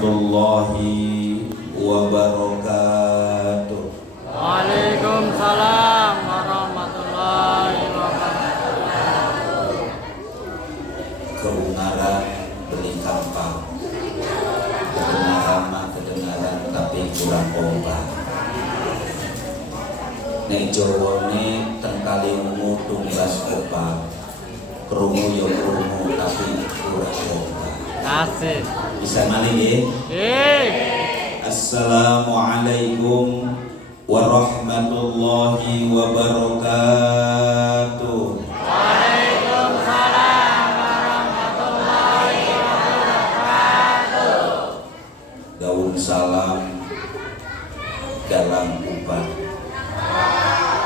warahmatullahi wabarakatuh. Waalaikumsalam warahmatullahi wabarakatuh. Kebenaran beli kampang, kedengaran tapi kurang obat. Nek Jawa ne tengkali ungu tumbas obat, krungu ya krungu tapi kurang obat. Kasih. Bisa malih nggih? Assalamualaikum warahmatullahi wabarakatuh. Waalaikumsalam warahmatullahi wabarakatuh. Daun salam dalam ubat.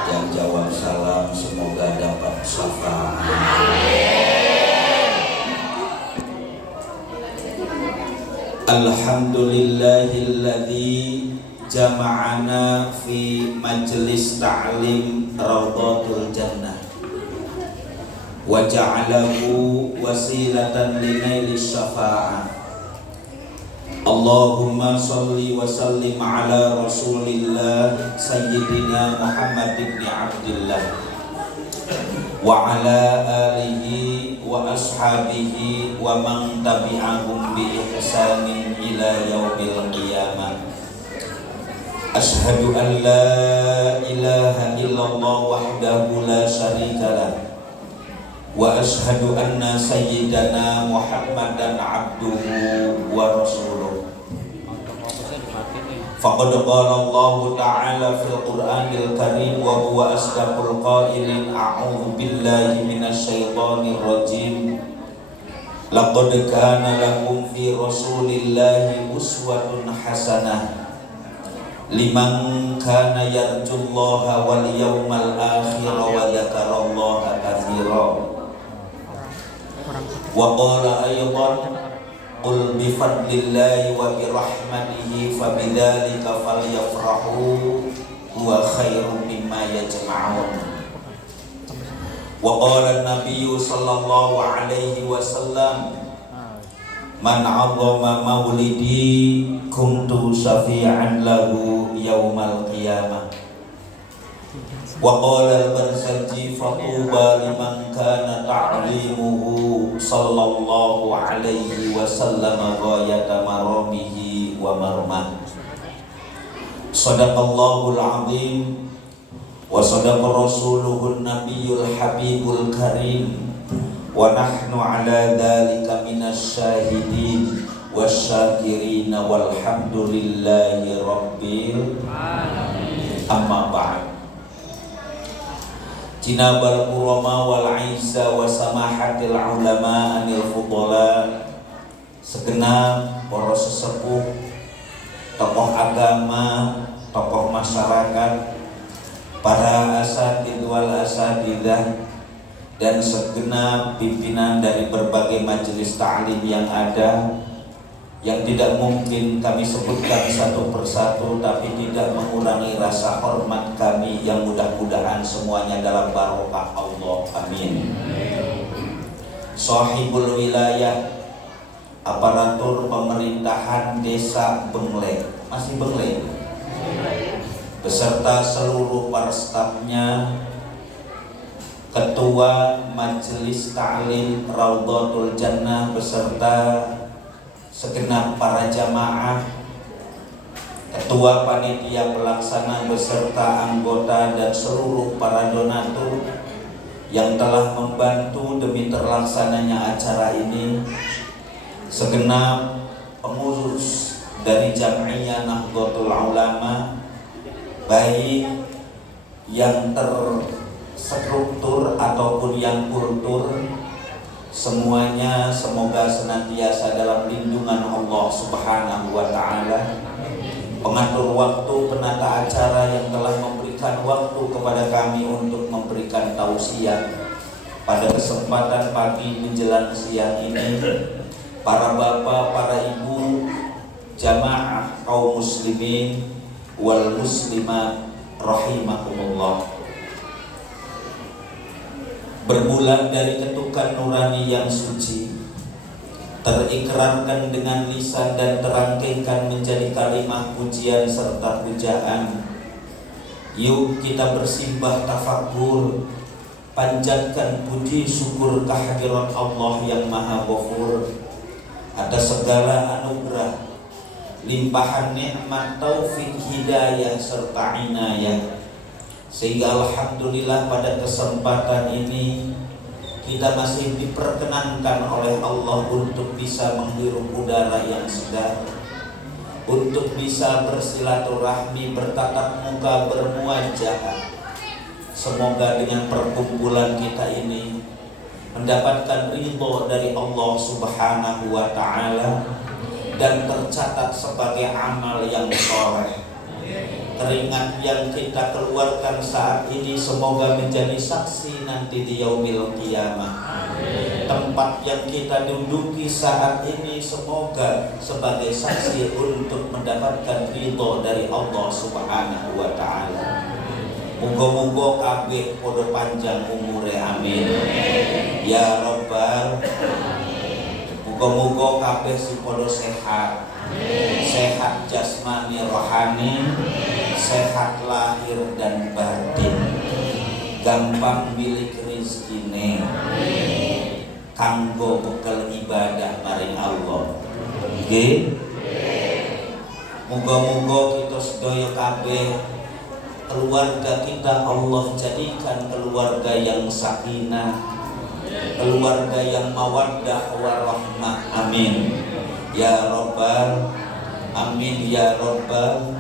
Yang jawab salam semoga dapat syafaat. Alhamdulillahilladzi jama'ana fi majlis ta'lim Rawdatul Jannah wa ja'alahu wasilatan linaili syafa'ah. Allahumma salli wa sallim ala Rasulillah Sayyidina Muhammad ibn Abdillah wa ala alihi wa ashabihi wa man tabi'ahum bi ihsanin ila yaumil qiyamah. Ashhadu an la ilaha illallah wahdahu la syarika lah wa ashhadu anna sayyidana Muhammadan abduhu wa rasuluh. Faqad qala Allah ta'ala fil Qur'anil Karim wa huwa asdaqul qailin a'udzu billahi minasy syaithanir rajim. Laqad kana lakum fi Rasulillahi uswatun hasanah liman kana yarjullaha wal yawmal akhir wa dzakarallaha katsira. Wa qala aydan qul bi fadlillahi wa bi rahmatihi fabidzalika falyafrahu huwa khairum mimma yajma'un. Wa qala an-nabiyyu sallallahu alaihi wasallam man 'azzama maulidi kuntu syafi'an lahu yaumal qiyamah. Wa qala al-Barzanji fatuba liman kana ta'limuhu sallallahu alaihi wasallam ghayata maramihi wa marmah. Sadaqallahul azim wa sadaqa rasuluhun nabiyyul habibul karim wa nahnu ala dhalika minasy syahidin wasyakirin walhamdulillahi rabbil alamin. Amma ba'd. Jinabal kurama wal aizza wa samahatil ulama anil fudala. Segenap para sesepuh, tokoh agama, tokoh masyarakat, para asatidz wal asatidzah, dan segenap pimpinan dari berbagai majelis ta'lim yang ada, yang tidak mungkin kami sebutkan satu persatu, tapi tidak mengurangi rasa hormat kami yang mudah-mudahan semuanya dalam barokah Allah. Amin. Sahibul wilayah, aparatur pemerintahan desa Benglek, masih Benglek, beserta seluruh para stafnya, Ketua Majelis Ta'lim Rawdatul Jannah beserta segenap para jamaah, ketua panitia pelaksana beserta anggota dan seluruh para donatur yang telah membantu demi terlaksananya acara ini, segenap pengurus dari Jam'iyah Nahdlatul Ulama, baik yang terstruktur ataupun yang kultur, semuanya semoga senantiasa dalam lindungan Allah Subhanahu wa ta'ala. Pengatur waktu, penata acara yang telah memberikan waktu kepada kami untuk memberikan tausiah pada kesempatan pagi menjelang siang ini, para bapak, para ibu, jamaah kaum muslimin wal muslimat rahimakumullah. Bermula dari ketukan nurani yang suci, terikrarkan dengan lisan dan terangkaikan menjadi kalimat pujian serta pujaan. Yuk kita bersimbah tafakur, panjatkan puji syukur kehadirat Allah yang Maha Ghafur atas segala anugerah, limpahan nikmat, taufik, hidayah serta inayah, sehingga alhamdulillah pada kesempatan ini kita masih diperkenankan oleh Allah untuk bisa menghirup udara yang segar, untuk bisa bersilaturahmi, bertatap muka, bermuajah. Semoga dengan perkumpulan kita ini mendapatkan ridho dari Allah Subhanahu wa Ta'ala dan tercatat sebagai amal yang soleh. Keringat yang kita keluarkan saat ini semoga menjadi saksi nanti di yaumil qiyamah. Tempat yang kita duduki saat ini semoga sebagai saksi untuk mendapatkan ridho dari Allah Subhanahu wa Ta'ala. Muga-muga kabeh podo panjang umure, amin. Ya Rabbal, muga-muga kabeh si podo sehat, sehat jasmani rohani, sehat lahir dan batin, gampang milik rizkine, kanggo bekal ibadah maring Allah. Nggih. Muga-muga kita sedaya kabeh keluarga kita Allah jadikan keluarga yang sakinah, keluarga yang mawaddah warahmah, amin. Ya Rabbal, amin ya Rabbal.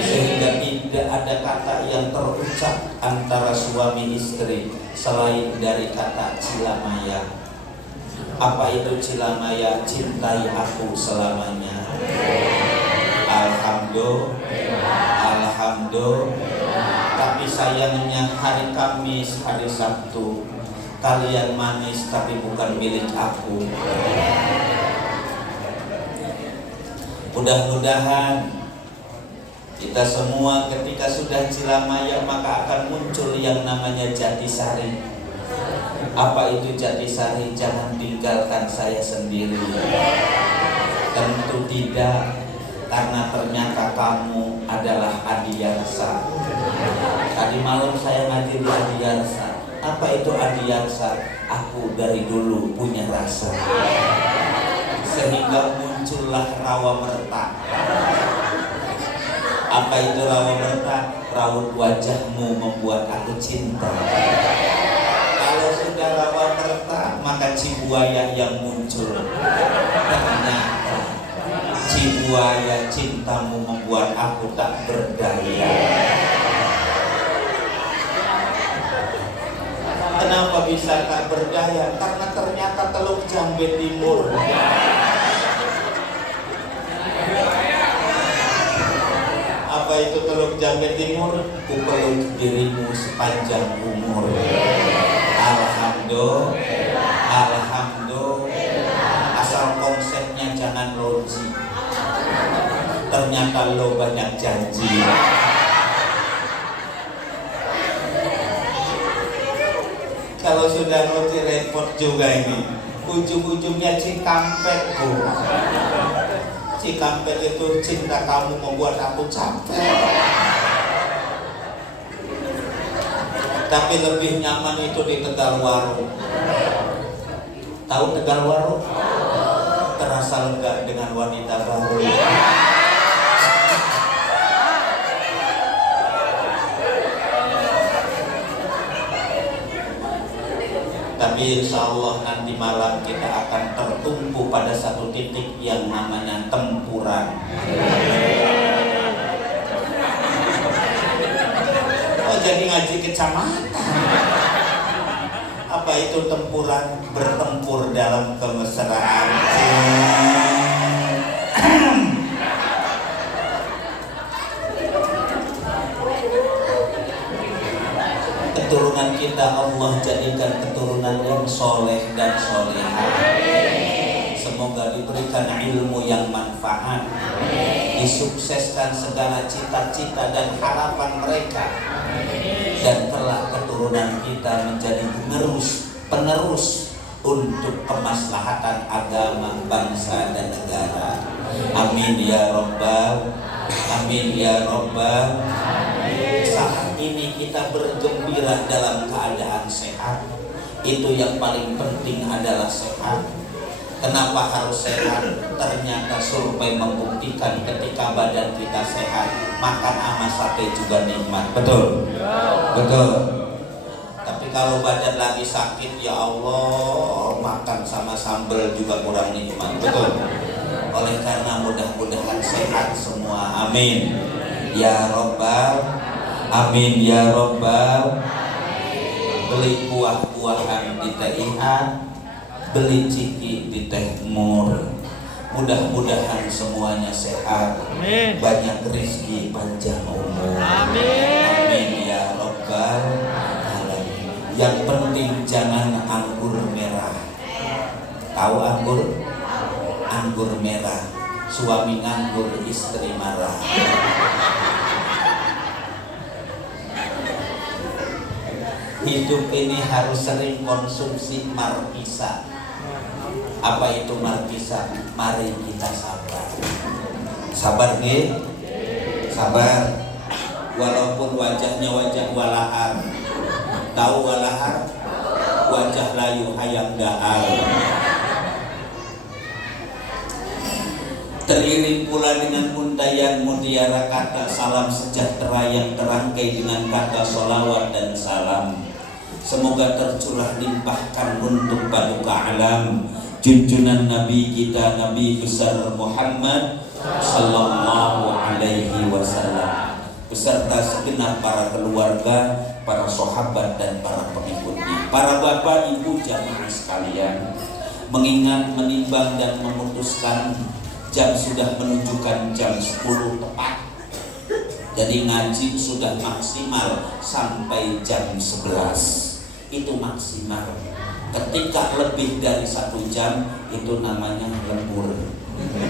Sehingga tidak ada kata yang terucap antara suami istri selain dari kata cilamaya. Apa itu cilamaya? Cintai aku selamanya. Alhamdulillah. Tapi sayangnya hari Kamis, hari Sabtu kalian manis tapi bukan milik aku. Mudah-mudahan kita semua ketika sudah cilamaya maka akan muncul yang namanya Jatisari. Apa itu Jatisari? Jangan tinggalkan saya sendiri. Tentu tidak, karena ternyata kamu adalah Adiyansa. Tadi malam saya ngaji di Adiyansa. Apa itu Adiyansa? Aku dari dulu punya rasa, sehingga muncullah rawa merta. Apa itu rawa merta? Raut wajahmu membuat aku cinta. Kalau sudah rawa merta, maka cibuaya yang muncul. Ternyata cibuaya cintamu membuat aku tak berdaya. Kenapa bisa tak berdaya? Karena ternyata Teluk Jambe Timur. Apa itu Teluk Jambe Timur? Ku peluk dirimu sepanjang umur. Alhamdulillah. Asal konsepnya jangan loji. Ternyata lo banyak janji. Kalau sudah loji repot juga ini. Ujung-ujungnya Cikampek, Bu. Cikampek itu cinta kamu membuat aku capek. Tapi lebih nyaman itu di Tegalwaru. Tahu Tegalwaru? Terasa lega dengan wanita baru. Tapi insya Allah nanti malam kita akan tertumpu pada satu titik yang namanya tempuran. Oh, jadi ngaji kecamatan. Apa itu tempuran? Bertempur dalam kemesraan. Keturunan kita Allah jadikan keturunan yang soleh dan solehah. Semoga diberikan ilmu yang manfaat, disukseskan segala cita-cita dan harapan mereka, dan kelak keturunan kita menjadi penerus untuk kemaslahatan agama, bangsa dan negara. Amin ya Rabbal, amin ya Rabbal. Saat ini kita bergembira dalam keadaan sehat. Itu yang paling penting adalah sehat. Kenapa harus sehat? Ternyata survei membuktikan ketika badan kita sehat, makan sama sate juga nikmat. Betul? Betul. Tapi kalau badan lagi sakit, ya Allah, makan sama sambal juga kurang nikmat. Betul? Oleh karena mudah-mudahan sehat semua. Amin ya Rabbal, amin ya Rabbal. Beli buah-buahan di TIH, beli ciki di Teh Mur. Mudah-mudahan semuanya sehat. Amin. Banyak rezeki, panjang umur. Amin. Amin ya Rabbal alamin. Yang penting jangan anggur merah. Tahu anggur? Anggur merah. Suami nganggur, istri marah. Hidup ini harus sering konsumsi markisa. Apa itu markisa? Mari kita sabar. Sabar nih, sabar. Walaupun wajahnya wajah walahar. Tahu walahar? Wajah layu hayang dahar. Teriring pula dengan untayan mutiara kata salam sejahtera yang terangkai dengan kata sholawat dan salam. Semoga tercurah limpahkan untuk paduka alam junjungan Nabi kita, Nabi besar Muhammad sallallahu alaihi wasallam beserta segenap para keluarga, para sahabat dan para pengikutnya. Para bapak ibu jamaah sekalian, mengingat, menimbang dan memutuskan jam sudah menunjukkan jam 10 tepat. Jadi ngaji sudah maksimal sampai jam 11. Itu maksimal. Ketika lebih dari 1 jam itu namanya lembur.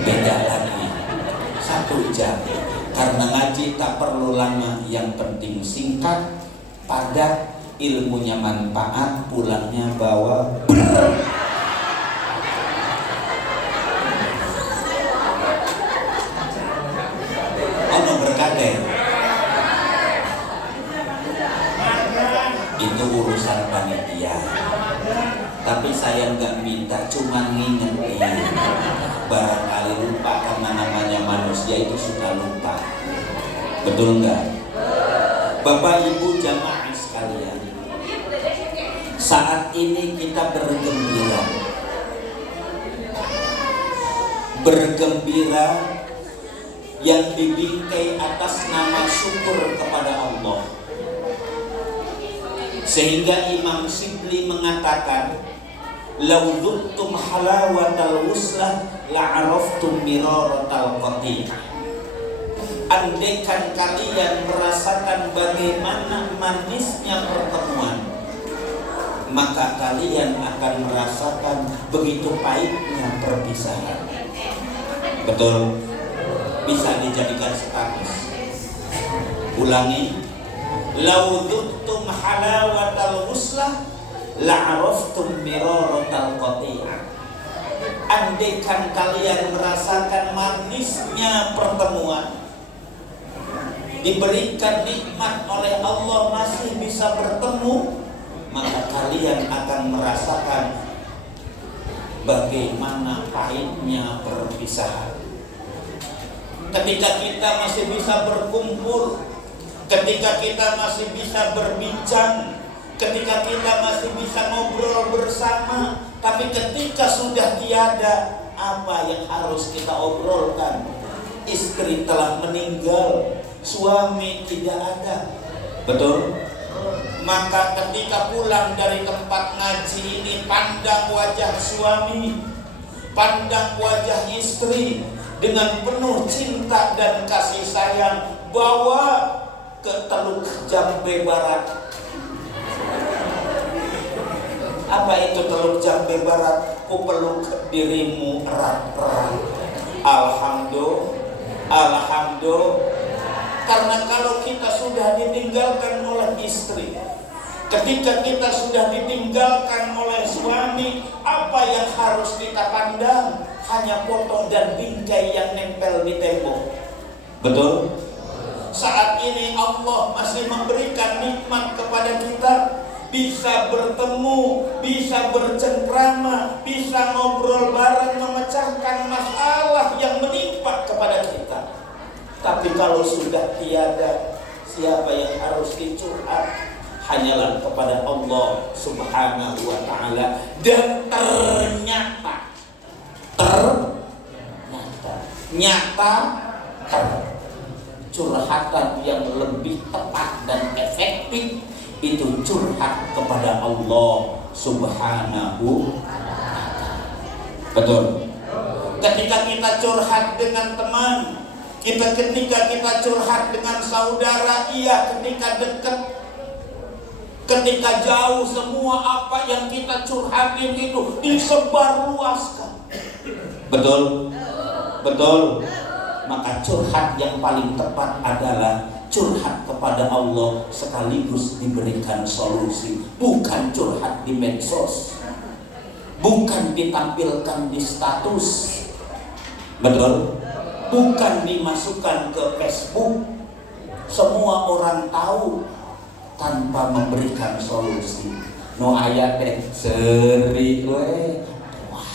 Beda lagi. 1 jam. Karena ngaji tak perlu lama, yang penting singkat, padat, ilmunya manfaat, pulangnya bawa berkata. Itu urusan panitia. Tapi saya nggak minta, cuma ngingetin. Barangkali lupa, karena namanya manusia itu suka lupa. Betul nggak? Bapak ibu jamaah sekalian, saat ini kita bergembira. Bergembira yang dibingkai atas nama syukur kepada Allah. Sehingga Imam Shibli mengatakan, "Lau dhuktum halawatal wuslah la'araftum miraratal qati'ah." Andaikan kalian merasakan bagaimana manisnya pertemuan, maka kalian akan merasakan begitu pahitnya perpisahan. Betul? Bisa dijadikan status. Ulangi. Lau dhuktum halawatal wuslah la'araftum miraratal qati'ah. Andaikan kalian merasakan manisnya pertemuan, diberikan nikmat oleh Allah masih bisa bertemu, maka kalian akan merasakan bagaimana pahitnya perpisahan. Ketika kita masih bisa berkumpul, ketika kita masih bisa berbincang, ketika kita masih bisa ngobrol bersama, tapi ketika sudah tiada, apa yang harus kita obrolkan? Istri telah meninggal, suami tidak ada. Betul? Maka ketika pulang dari tempat ngaji ini, pandang wajah suami, pandang wajah istri dengan penuh cinta dan kasih sayang, bawa ke Teluk Jambe Barat. Apa itu Teluk Jambe Barat? Ku peluk dirimu erat-erat. Alhamdulillah. Karena kalau kita sudah ditinggalkan oleh istri, Ketika kita sudah ditinggalkan oleh suami, apa yang harus kita pandang? Hanya foto dan bingkai yang nempel di tembok. Betul? Saat ini Allah masih memberikan nikmat kepada kita, bisa bertemu, bisa bercengkrama, bisa ngobrol bareng, memecahkan masalah yang menimpa kepada kita. Tapi kalau sudah tiada, siapa yang harus dicurhat? Hanyalah kepada Allah Subhanahu wa ta'ala. Dan ternyata curhatan yang lebih tepat dan efektif itu curhat kepada Allah Subhanahu wa ta'ala. Betul? Ketika kita curhat dengan teman, ketika kita curhat dengan saudara, iya, ketika dekat, ketika jauh, semua apa yang kita curhatin itu disebarluaskan. Betul? Betul? Maka curhat yang paling tepat adalah curhat kepada Allah sekaligus diberikan solusi. Bukan curhat di medsos, bukan ditampilkan di status. Betul? Bukan dimasukkan ke Facebook, semua orang tahu, tanpa memberikan solusi. No ayat teh seri we puas.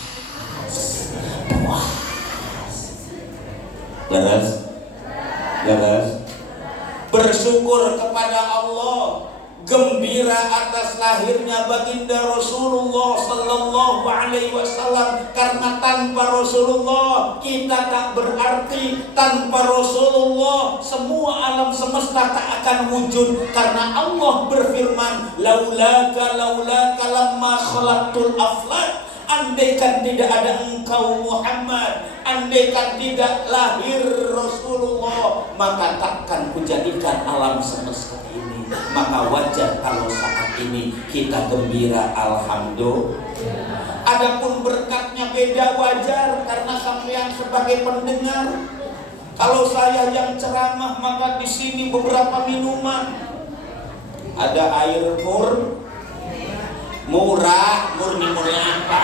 Leres. Bersyukur kepada Allah, gembira atas lahirnya baginda Rasulullah sallallahu alaihi wasallam, karena tanpa Rasulullah kita tak berarti, tanpa Rasulullah semua alam semesta tak akan wujud, karena Allah berfirman, laulaka lamma khalaqtul aflak. Andaikan tidak ada engkau Muhammad, andaikan tidak lahir Rasulullah, maka takkan kujadikan alam semesta ini. Maka wajar kalau saat ini kita gembira, alhamdulillah. Adapun berkatnya beda, wajar, karena sampean sebagai pendengar. Kalau saya yang ceramah, maka di sini beberapa minuman. Ada air murah, murni apa?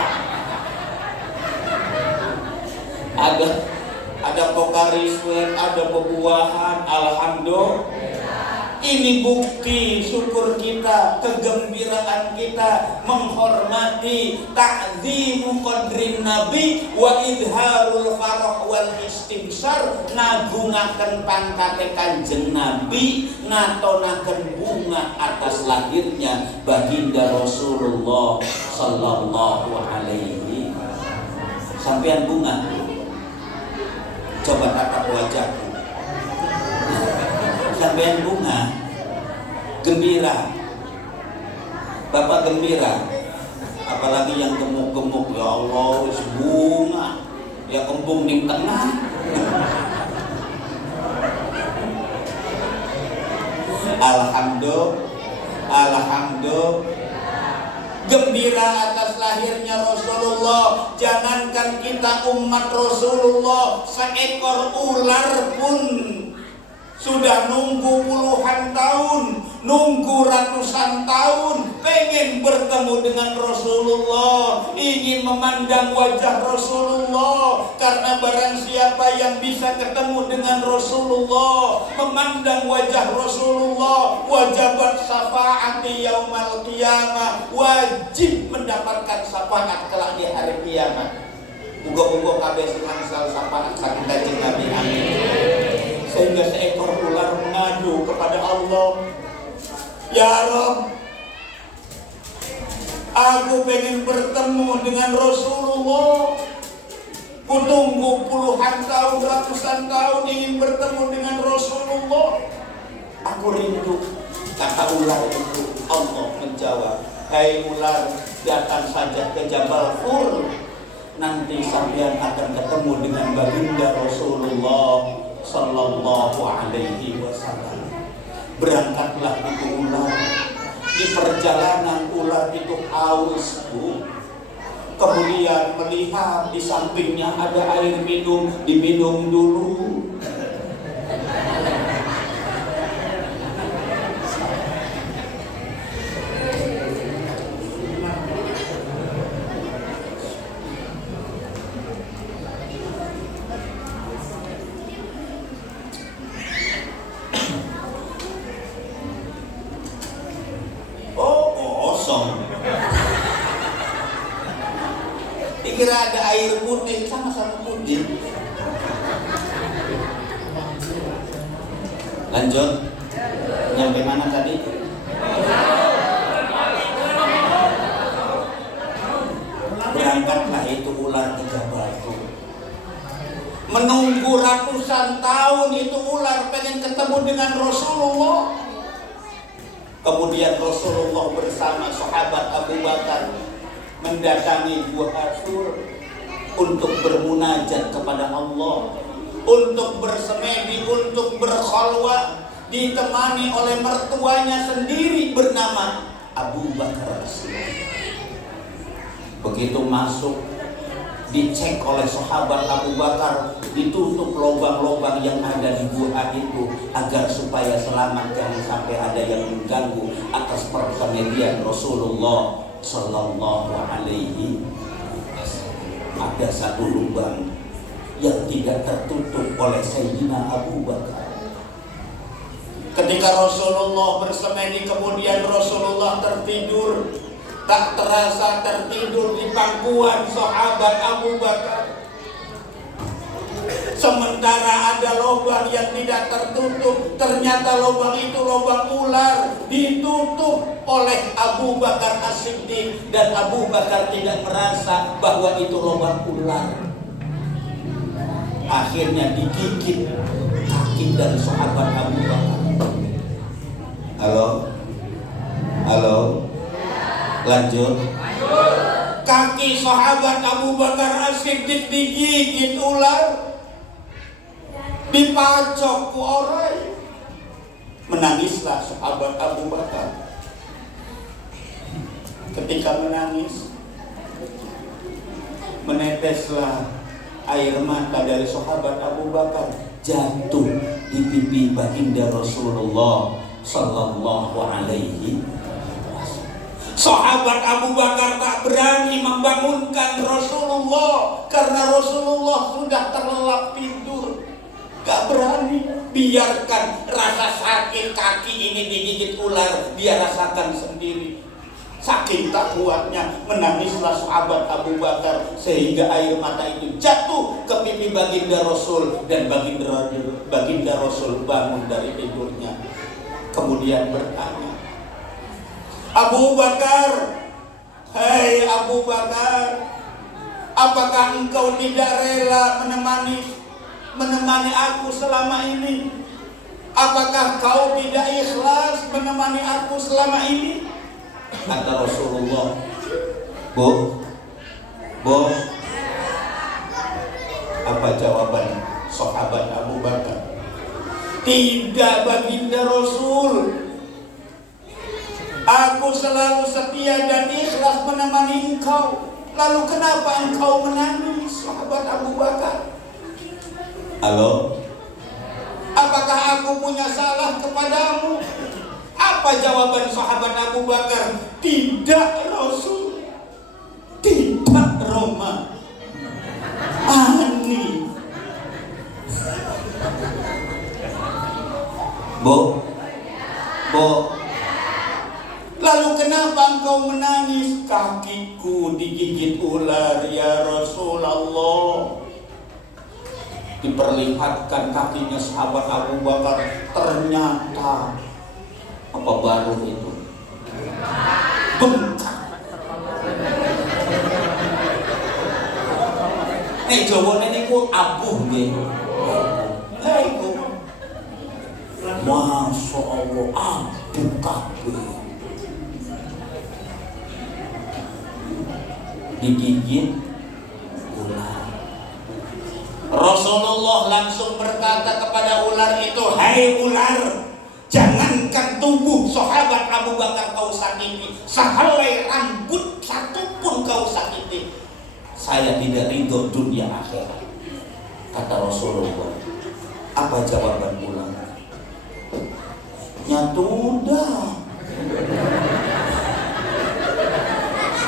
Ada Pocari Sweat, ada buah-buahan, alhamdulillah. Ini bukti syukur kita, kegembiraan kita, menghormati ta'zimu qadrin nabi wa idharul farah wal istimsar, ngagungaken pangkate Kanjeng Nabi, ngatonaken bunga atas lahirnya baginda Rasulullah sallallahu alaihi. Sampean bunga, coba tatap wajahku. Sampean bunga, gembira, Bapak gembira, apalagi yang gemuk-gemuk, ya Allah, bunga, ya kembung ning tengah. Alhamdulillah, gembira atas lahirnya Rasulullah. Jangankan kita umat Rasulullah, seekor ular pun sudah nunggu puluhan tahun, nunggu ratusan tahun, pengen bertemu dengan Rasulullah, ingin memandang wajah Rasulullah. Karena barang siapa yang bisa ketemu dengan Rasulullah, memandang wajah Rasulullah, wajibat syafaati yaumal qiyamah, wajib mendapatkan syafaat kelak di hari kiamat. Muga-muga kabeh sing angsal syafaat saking Kanjeng Nabi, amin. Sehingga seekor ular mengadu kepada Allah, ya Rabb, aku pengen bertemu dengan Rasulullah. Kutunggu puluhan tahun, ratusan tahun ingin bertemu dengan Rasulullah. Aku rindu. Kata ular itu, Allah menjawab, hai ular, datang saja ke Jabal Fur. Nanti sampean akan ketemu dengan baginda Rasulullah sallallahu alaihi wasallam. Berangkatlah itu ular. Di perjalanan ular itu haus, Bu. Kemudian melihat di sampingnya ada air minum, diminum dulu. kira ada air putih, sama-sama putih. Lanjut. Nyampe mana tadi? Berangkatlah itu ular 3 batu. Menunggu ratusan tahun itu ular pengen ketemu dengan Rasulullah. Kemudian Rasulullah bersama sahabat Abu Bakar mendatangi Gua Hira untuk bermunajat kepada Allah, untuk bersemedi, untuk berkhalwat, ditemani oleh mertuanya sendiri bernama Abu Bakar As-Siddiq. Begitu masuk, dicek oleh sahabat Abu Bakar, ditutup lubang-lubang yang ada di gua itu agar supaya selamat, jangan sampai ada yang mengganggu atas persemedian Rasulullah Sallallahu Alaihi Wasallam. Ada satu lubang yang tidak tertutup oleh Sayyidina Abu Bakar. Ketika Rasulullah bersemedi, kemudian Rasulullah tertidur. Tak terasa tertidur di pangkuan sahabat Abu Bakar. Sementara ada lubang yang tidak tertutup, ternyata lubang itu lubang ular, ditutup oleh Abu Bakar As-Siddiq, dan Abu Bakar tidak merasa bahwa itu lubang ular. Akhirnya digigit kaki dari sahabat Abu Bakar. Halo? Lanjut. Kaki sahabat Abu Bakar As-Siddiq digigit ular, dipacok ku orang. Menangislah sahabat Abu Bakar. Ketika menangis, meneteslah air mata dari sahabat Abu Bakar, jatuh di pipi baginda Rasulullah Sallallahu Alaihi Wasallam. Sahabat Abu Bakar tak berani membangunkan Rasulullah karena Rasulullah sudah terlelap tidur. Gak berani, biarkan rasa sakit kaki ini digigit ular, dia rasakan sendiri. Saking tak kuatnya, menangislah sahabat Abu Bakar sehingga air mata itu jatuh ke pipi baginda Rasul, dan baginda Rasul bangun dari tidurnya. Kemudian bertanya, Abu Bakar, hei Abu Bakar, apakah engkau tidak rela menemani aku selama ini? Apakah kau tidak ikhlas menemani aku selama ini? Kata Rasulullah, Bu, apa jawaban sahabat Abu Bakar? Tidak baginda Rasul, aku selalu setia dan ikhlas menemani engkau. Lalu kenapa engkau menangis, sahabat Abu Bakar? Halo? Apakah aku punya salah kepadamu? Apa jawaban sahabat Abu Bakar? Tidak Rasul, tidak Roma, Ani. Bu, lalu kenapa engkau menangis? Kakiku digigit ular ya Rasulullah. Diperlihatkan kakinya sahabat Abu Bakar, ternyata apa baru itu? Bengkak. Nek jawane niku abuh nggih. Lha iku. Masya Allah, abuh kabeh. Digigit ular. Rasulullah langsung berkata kepada ular itu, hai ular, jangankan tubuh sahabat Abu Bakar kau sakiti, sehelai rambut satu pun kau sakiti, saya tidak ridho dunia akhirat. Kata Rasulullah. Apa jawaban ular? Nyatudah.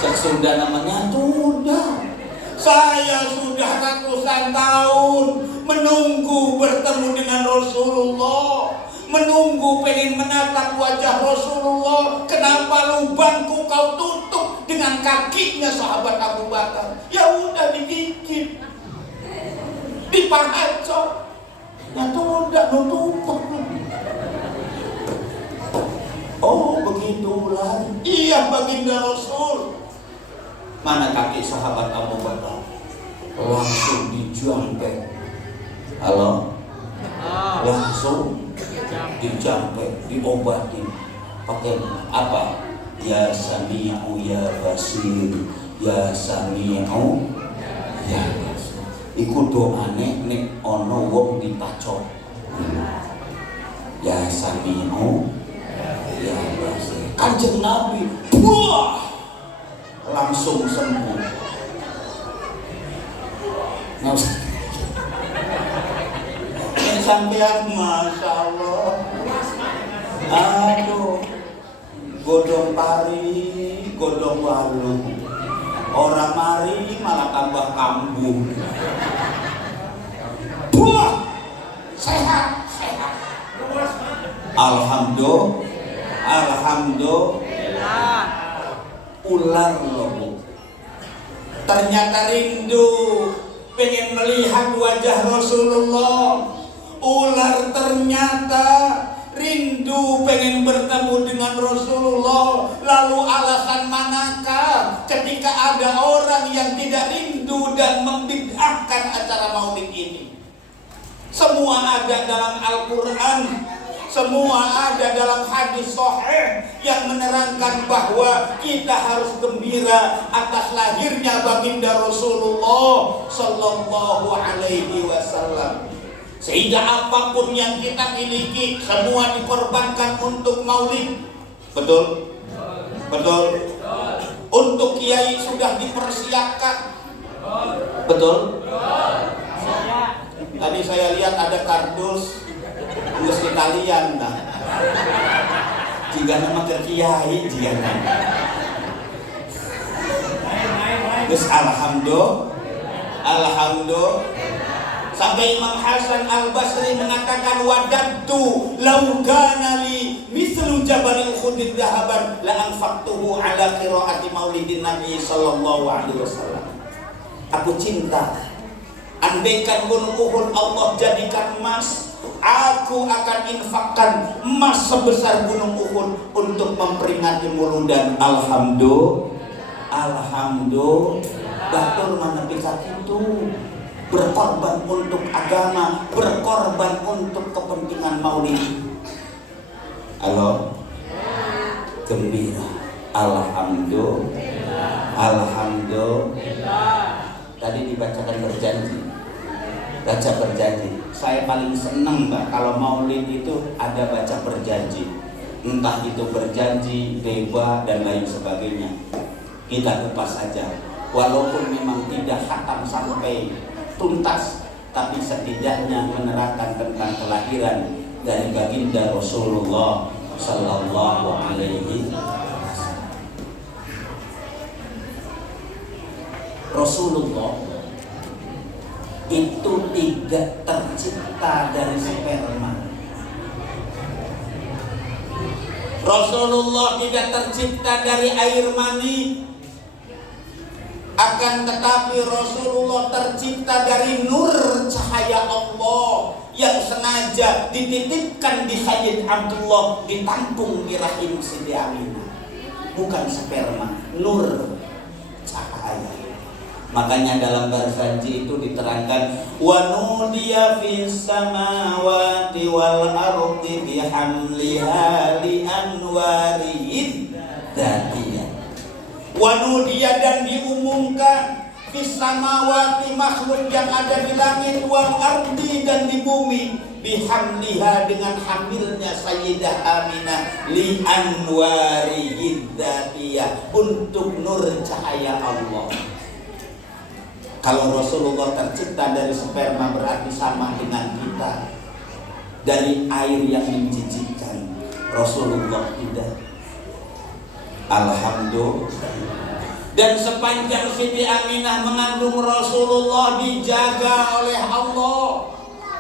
Cek Sunda namanya nyatudah. Saya sudah ratusan tahun menunggu bertemu dengan Rasulullah, menunggu pengen menatap wajah Rasulullah. Kenapa lubangku kau tutup dengan kakinya sahabat Abu Bakar? Ya udah dipahacok. Nyatu udah nutup. Oh begitu lah. Iya baginda Rasul. Mana kaki sahabat Abu Bakar? Langsung dijampe. Halo? Langsung dijampe, diobatin. Pakai apa? Ya Sami'u ya Basir, ya Sami'u ya Basir. Iku doane nek ana wong dipacok. Ya Sami'u ya Basir. Kanjeng Nabi, wah, langsung sembuh. Nggak usah. Sampean Masya Allah. Aduh, godong pari, godong walu. Orang mari malah tambah kambuh. Wah, sehat. Alhamdulillah. Ular loh Bu. Ternyata rindu pengen melihat wajah Rasulullah. Ular ternyata rindu pengen bertemu dengan Rasulullah. Lalu alasan manakah ketika ada orang yang tidak rindu dan membid'ahkan acara maulid ini? Semua ada dalam Al-Quran, semua ada dalam hadis sahih yang menerangkan bahwa kita harus gembira atas lahirnya baginda Rasulullah Sallallahu Alaihi Wasallam. Sehingga apapun yang kita miliki semua dikorbankan untuk maulid. Betul? Betul? Untuk kiai sudah dipersiapkan. Betul? Tadi saya lihat ada kardus Gus Italian nah. Jika nama kiai jika nama. Gus Alhamdulillah. Sampai Imam Hasan Al-Basri mengatakan wadattu law kana li mislu jabalil khudin dhahaban la anfaqtuhu ala qiraati maulidin Nabi sallallahu alaihi wasallam. Aku cinta, andaikan gunung Uhud Allah jadikan emas, aku akan infakkan emas sebesar gunung Uhud untuk memperingati muludan. Alhamdulillah. Batur mana bisa itu berkorban untuk agama, berkorban untuk kepentingan maulid. Halo, gembira, alhamdulillah. Tadi dibacakan baca berjanji. Saya paling senang Mbak kalau maulid itu ada baca berjanji. Entah itu berjanji, dewa dan lain sebagainya. Kita kupas saja. Walaupun memang tidak khatam sampai tuntas, tapi setidaknya menerangkan tentang kelahiran dari baginda Rasulullah Sallallahu Alaihi Wasallam. Rasulullah itu tidak tercipta dari sperma. Rasulullah tidak tercipta dari air mani. Akan tetapi Rasulullah tercipta dari nur cahaya Allah yang sengaja dititipkan di Sayyid Abdullah, ditampung di rahim Siti Aminah. Bukan sperma, nur cahaya. Makanya dalam berjanji itu diterangkan wa nudiya fis samawati wal ardi bihamliha li anwarihi dzatiyah. Wanudia dan diumumkan fis samawati makhluk yang ada di langit wal ardi dan di bumi bihamliha dengan hamilnya Sayyidah Aminah li anwari hiddatiyah untuk nur cahaya Allah. Kalau Rasulullah tercipta dari sperma berarti sama dengan kita, dari air yang menjijikkan. Rasulullah tidak. Alhamdulillah. Dan sepanjang Siti Aminah mengandung Rasulullah dijaga oleh Allah.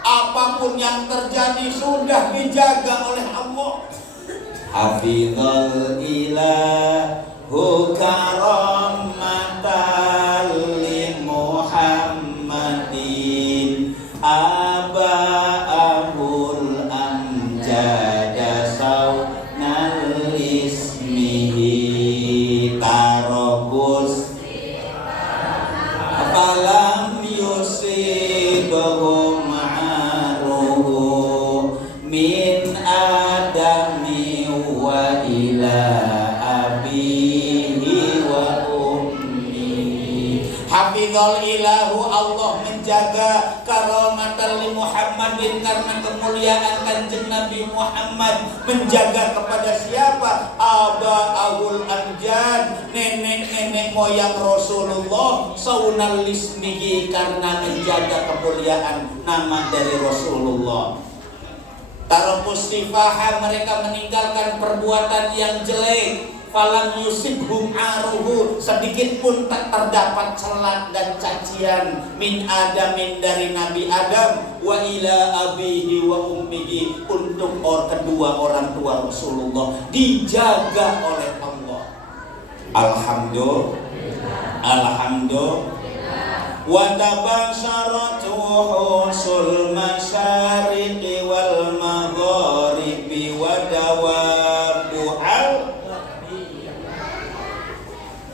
Apapun yang terjadi sudah dijaga oleh Allah. Hafizal ilahu karamatan li Muhammadin Muhammadin, karena kemuliaan kanjeng Nabi Muhammad. Menjaga kepada siapa? Aba'ahul anjad, nenek-nenek moyang Rasulullah. Saunal lismihi, karena menjaga kemuliaan nama dari Rasulullah. Tarkus sifaha, mereka meninggalkan perbuatan yang jelek. Falam yusibhum aruhu, sedikit pun tak terdapat celah dan cacian. Min Adamin, dari Nabi Adam. Wa ila abihi wa ummihi, untuk kedua orang tua Rasulullah dijaga oleh Allah. Alhamdulillah. Wa tabasyaratu husul masyariqi wal magharibi wa dawabu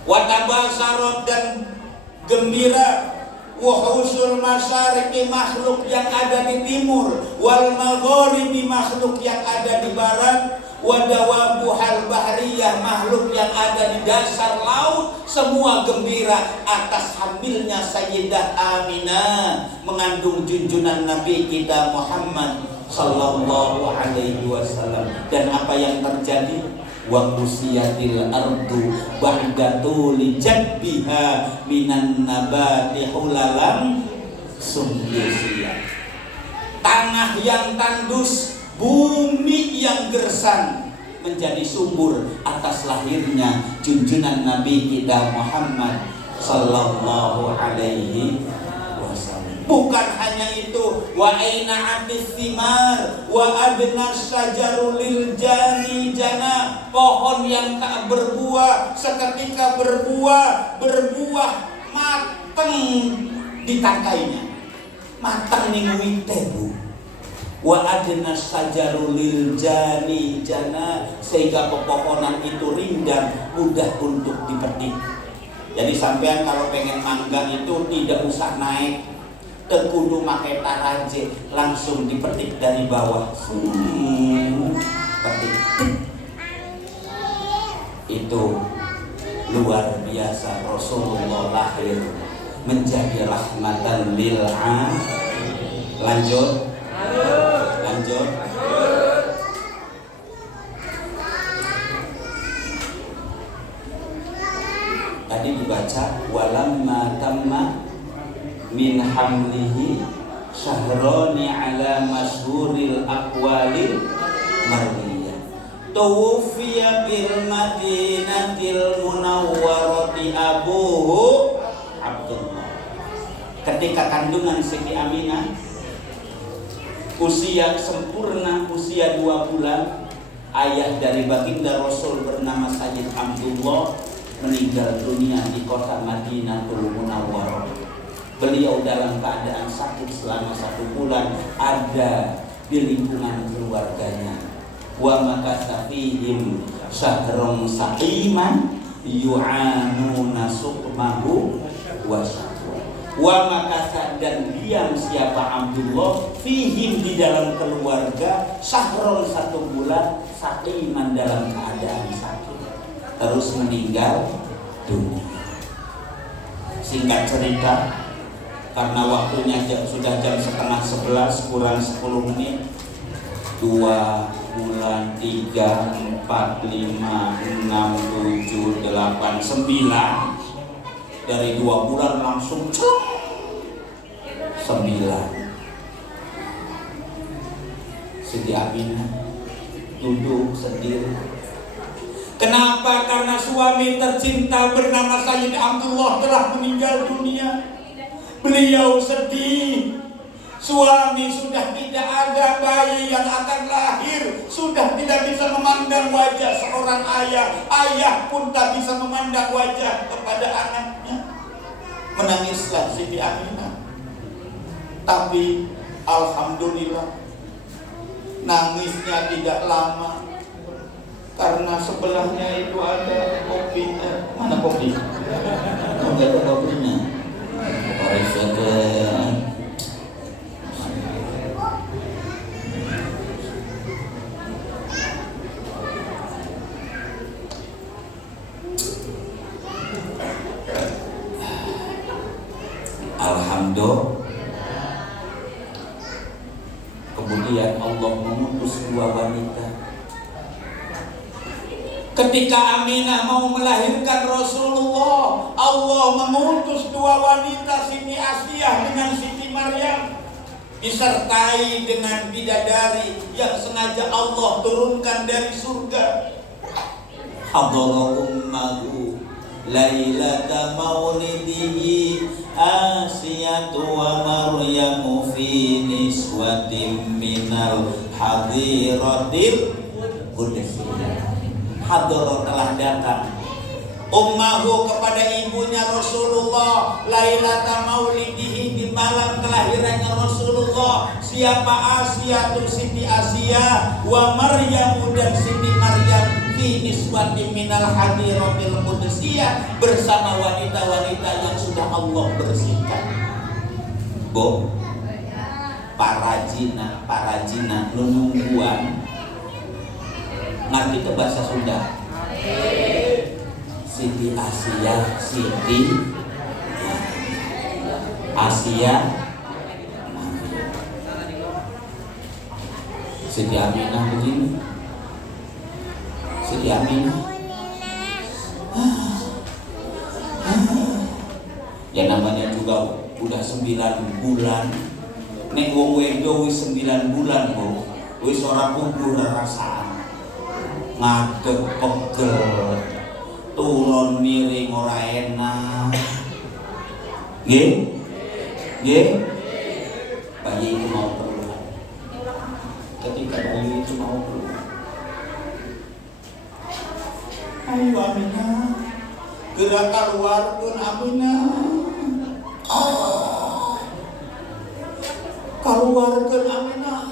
watabasarot, dan gembira wuhusul masyariqi, makhluk yang ada di timur, wal magharibi, makhluk yang ada di barat, wadawabuhal bahriyah, makhluk yang ada di dasar laut, semua gembira atas hamilnya Sayyidah Aminah, mengandung junjungan Nabi kita Muhammad sallallahu alaihi wasallam. Dan apa yang terjadi? Wa qusiyatil ardu ba'da tuli jadbiha minan nabati hulalam sumdusiyah. Tanah yang tandus, bumi yang gersang, menjadi subur atas lahirnya junjungan Nabi kita Muhammad sallallahu alaihi wasallam. Bukan hanya itu, wa aina atis thimar wa adna syajaru lil jani jana, pohon yang tak berbuah seketika berbuah mateng di tangkainya, mateng ning wite Bu. Wa adna syajaru lil jani jana, sehingga pepohonan itu rindang, mudah untuk dipetik. Jadi sampean kalau pengen mangga itu tidak usah naik kudu make taraje, langsung dipetik dari bawah. Petik. Itu luar biasa. Rasulullah lahir menjadi rahmatan lil alamin. Lanjut. Tadi dibaca walamma tamma min hamlihi syahroni ala masyhuril aqwalil marwiyah tuwfiya bil madinatil munawwarati abuhu Abdullah. Ketika kandungan Siti Aminah usia sempurna, usia 2 bulan, ayah dari baginda Rasul bernama Sayyid Abdullah meninggal dunia di kota Madinatul Munawwarah. Beliau dalam keadaan sakit selama 1 bulan, ada di lingkungan keluarganya. Wa makatha fihim syahron saqiman yu'anuna suqmahu wa syahwa. Wa makatha, dan diam siapa Abdullah, fihim, di dalam keluarga, syahron 1 bulan, saqiman, dalam keadaan sakit, terus meninggal dunia. Singkat cerita, karena waktunya sudah jam 10:30 kurang 10 menit. 2 bulan, 3, 4, 5, 6, 7, 8, 9. Dari 2 bulan langsung 9. Siti Aminah duduk sendiri. Kenapa? Karena suami tercinta bernama Sayyid Abdullah telah meninggal dunia. Beliau sedih. Suami sudah tidak ada, bayi yang akan lahir sudah tidak bisa memandang wajah seorang ayah. Ayah pun tak bisa memandang wajah kepada anaknya. Menangislah Siti Aminah. Tapi alhamdulillah, nangisnya tidak lama, karena sebelahnya itu ada kopi. Mana kopi? Enggak ada kopinya. Alhamdulillah. kemudian Allah mengutus dua wanita. Ketika Aminah mau melahirkan Rasulullah, Allah mengutus dua wanita, Siti Asiyah dengan Siti Maryam, disertai dengan bidadari yang sengaja Allah turunkan dari surga. Hadara ummahu lailata maulidihi Asiyatu wa Maryamu fi niswatin minal hadiratil qudusiyah. Hadara telah datang ummahu kepada ibunya Rasulullah lailata maulidihi, di malam kelahirannya Rasulullah. Siapa? Asiyatu, Siti Asiyah, wa Maryamu, dan Siti Maryam, fi niswatin minal hadiratil qudusiyah, bersama wanita-wanita yang sudah Allah bersihkan. Bo, para jina nunungguan. Ngerti ke bahasa Sunda? Siti Asiyah, Siti Asiyah, Siti Aminah begini. Siti Aminah ya namanya juga udah 9 bulan. Nek wong wedo wis 9 bulan kok wis ora kubur rasaan. Ngadeg pegel, turun miring ora enak. Nggih? Nggih? Bayi itu mau keluar. Ketika bayi itu mau keluar, ayo Aminah, gerak keluar pun Aminah. Keluarkan Aminah.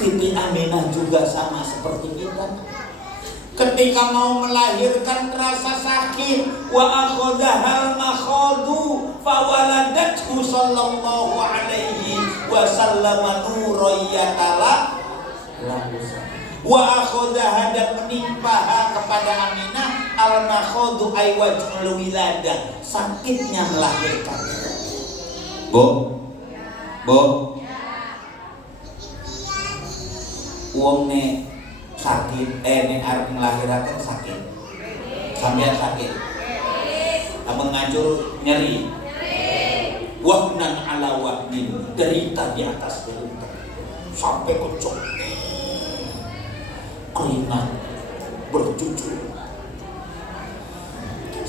Siti Aminah juga sama seperti kita. Ketika mau melahirkan terasa sakit, wa akhadhal makhadu fawaladathu sallallahu alaihi wasallam nurayyatala wa akhadha, dan menimpaha kepada Aminah al makhadu ay wajhul wiladah, sakitnya melahirkan. Bo wong nek sakit, nek arep melahirkan sakit, sampean sakit, abang ngajur nyeri, wahnan ala wahnin, derita di atas derita, sampai kocok, keringat bercucur.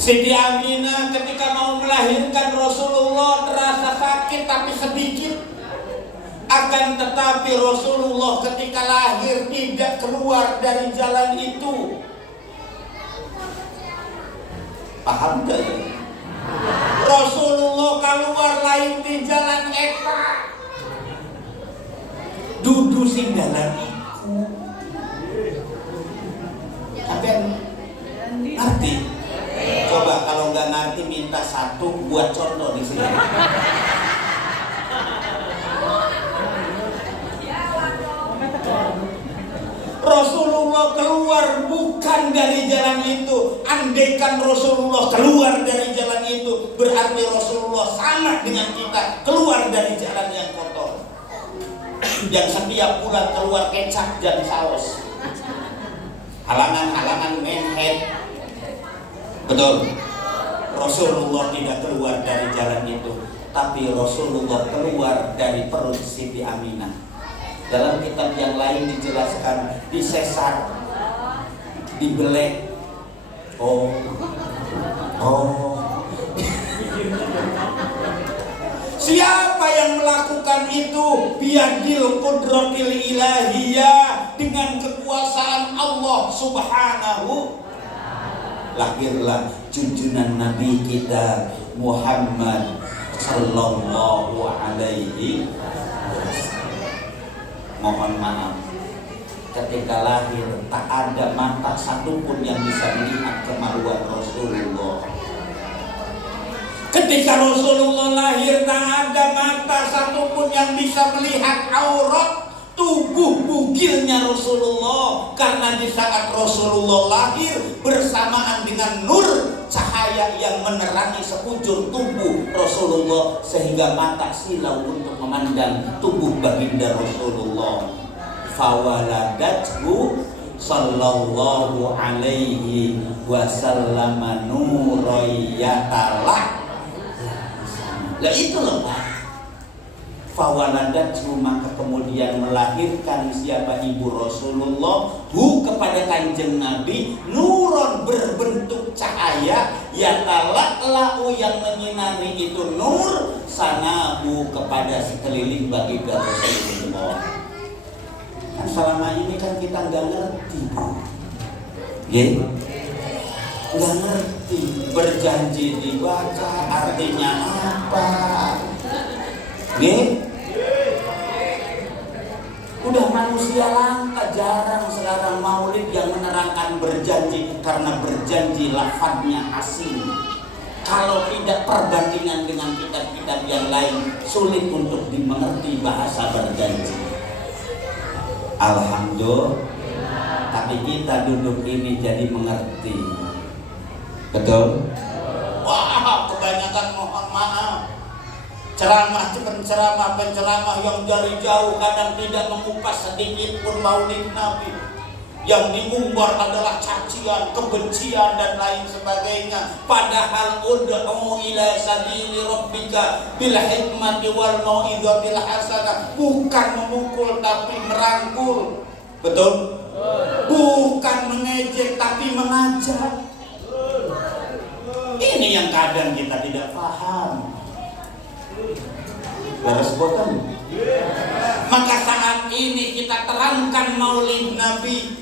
Siti Aminah ketika mau melahirkan Rasulullah terasa sakit tapi sedikit. Akan tetapi Rasulullah ketika lahir tidak keluar dari jalan itu. Paham gak ya? Rasulullah keluar lain di jalan eta. Dudu sing dalan iku. Sampeyan ngerti? Coba kalau nggak ngerti minta satu buat contoh di sini. Rasulullah keluar bukan dari jalan itu. Andaikan Rasulullah keluar dari jalan itu, berarti Rasulullah sama dengan kita, keluar dari jalan yang kotor, yang setiap bulan keluar kecap dan saus, halangan-halangan menhead. Betul. Rasulullah tidak keluar dari jalan itu, tapi Rasulullah keluar dari perut Siti Aminah. Dalam kitab yang lain dijelaskan disesar, dibelek. Oh. Siapa yang melakukan itu? Biadil qudratil ilahiyah, dengan kekuasaan Allah Subhanahu. Lahirlah junjungan Nabi kita Muhammad sallallahu alaihi wasallam. Mohon maaf, ketika lahir tak ada mata satupun yang bisa melihat kemaluan Rasulullah. Ketika Rasulullah lahir tak ada mata satupun yang bisa melihat aurat tubuh bugilnya Rasulullah, karena di saat Rasulullah lahir bersamaan dengan nur cahaya cahaya yang menerangi sekujur tubuh Rasulullah sehingga mata silau untuk memandang tubuh baginda Rasulullah. Fawaladathu sallallahu alaihi wasallam nurayyatalah. Lah itu loh Pak. Fawaladathu, maka kemudian melahirkan siapa ibu Rasulullah hu kepada kanjeng Nabi nuron berbentuk cahaya yatala'la'u yang menyinari itu nur sanahu kepada sekeliling baginda Rasulullah. Kan selama ini kan kita nggak ngerti, nggak ngerti berjanji dibaca artinya apa. Udah manusia langka, jarang sekarang maulid yang menerangkan berjanji, karena berjanji lafadznya asing. Kalau tidak perbandingan dengan kitab-kitab yang lain, sulit untuk dimengerti bahasa berjanji. Alhamdulillah, tapi kita duduk ini jadi mengerti. Betul? Wah, kebanyakan mohon maaf. Penceramah yang dari jauh kadang tidak mengupas sedikit pun maulid Nabi. Yang diumbar adalah cacian, kebencian dan lain sebagainya. Padahal ud'u ila sabili rabbika bil hikmati wal mau'izatil hasanah, bukan memukul tapi merangkul. Betul? Bukan mengejek tapi mengajak. Ini yang kadang kita tidak paham. Beres boten. Maka saat ini kita terangkan maulid Nabi,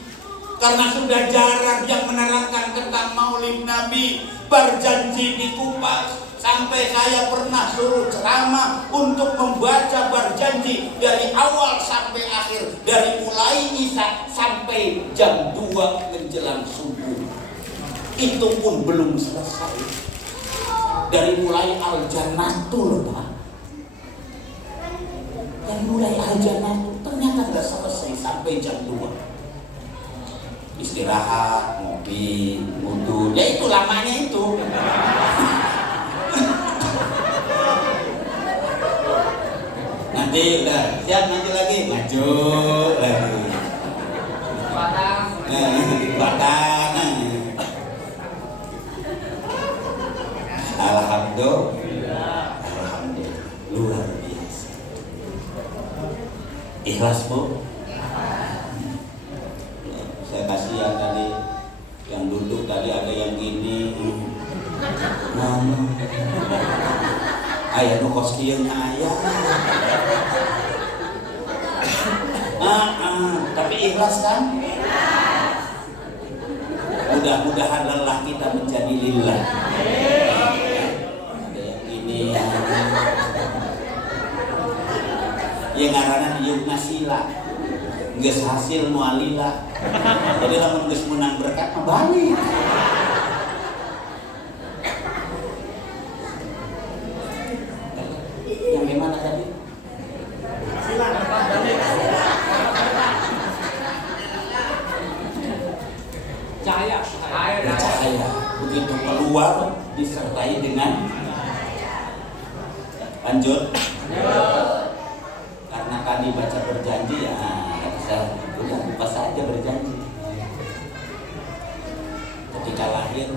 karena sudah jarang yang menerangkan tentang maulid Nabi. Berjanji dikupas, sampai saya pernah suruh ceramah untuk membaca berjanji dari awal sampai akhir, dari mulai isya sampai jam 2 menjelang subuh. Itu pun belum selesai. Dari mulai al-jannatul, Pak. Dari mulai al-jannatul ternyata nggak selesai sampai jam 2. Istirahat, ngopi, wudu, ya itu lamanya itu. Nanti udah siap, nanti lagi maju lagi. Batang. Alhamdulillah. Alhamdulillah. Luar biasa. Ikhlas, Bu? Saya kasihan tadi yang duduk tadi, ada yang gini. Ayah nu kos kieu nya aya. Tapi ikhlas kan? Mudah-mudahan lelah kita menjadi lillah. Ada yang gini. Yang ngaranan ieu nasila. Geus hasil mualila. Jadi lamun geus menang berkat mah balik. Yang gimana tadi? Cahaya. Begitu keluar disertai dengan lanjut. Karena tadi baca berjanji ya, udah lupa saja berjanji. Ketika lahir,